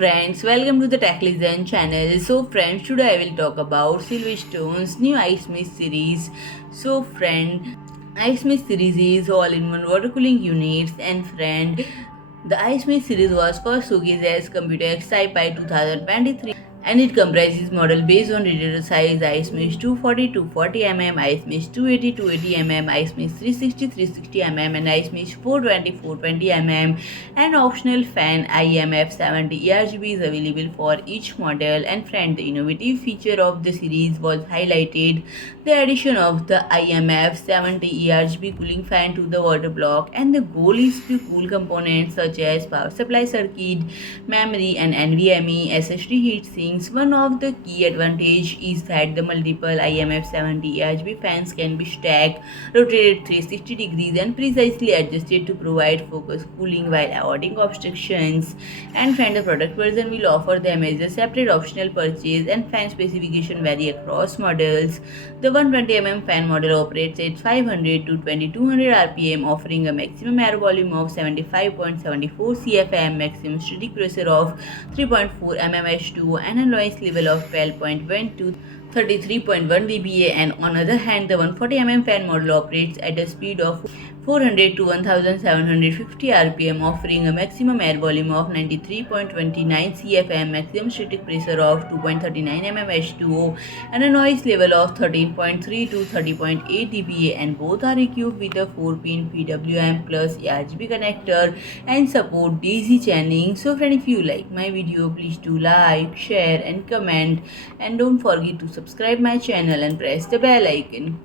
friends, welcome to the TechListen channel. So friends, today I will talk about SilverStone's new IceMyst series. So friend, IceMyst series is all-in-one water cooling units, and friend, the IceMyst series was first showcased as COMPUTEX TAIPEI 2023, and it comprises model based on radiator size IceMyst 240 mm, IceMyst 280 mm, IceMyst 360 mm, and IceMyst 420 mm. An optional fan IMF70 ARGB is available for each model. And friend, the innovative feature of the series was highlighted the addition of the IMF70 ARGB cooling fan to the water block, and the goal is to cool components such as power supply circuit, memory, and NVMe SSD heatsinks. One of the key advantages is that the multiple IMF70 ARGB fans can be stacked, rotated 360 degrees, and precisely adjusted to provide focused cooling while avoiding obstructions. And friend, the product version will offer them as a separate optional purchase, and fan specification vary across models. The 120 mm fan model operates at 500 to 2200 RPM, offering a maximum air volume of 75.74 CFM, maximum static pressure of 3.4 mmH2, and a noise level of 12.1 to 33.1 dBA. And on the other hand, the 140 mm fan model operates at a speed of 400 to 1750 RPM, offering a maximum air volume of 93.29 CFM, maximum static pressure of 2.39 mmH2O, and a noise level of 13.3 to 30.8 dBA. And both are equipped with a 4-pin PWM+ARGB connector and support DC channeling. So friend, if you like my video, please do like, share, and comment, and don't forget to subscribe my channel and press the bell icon.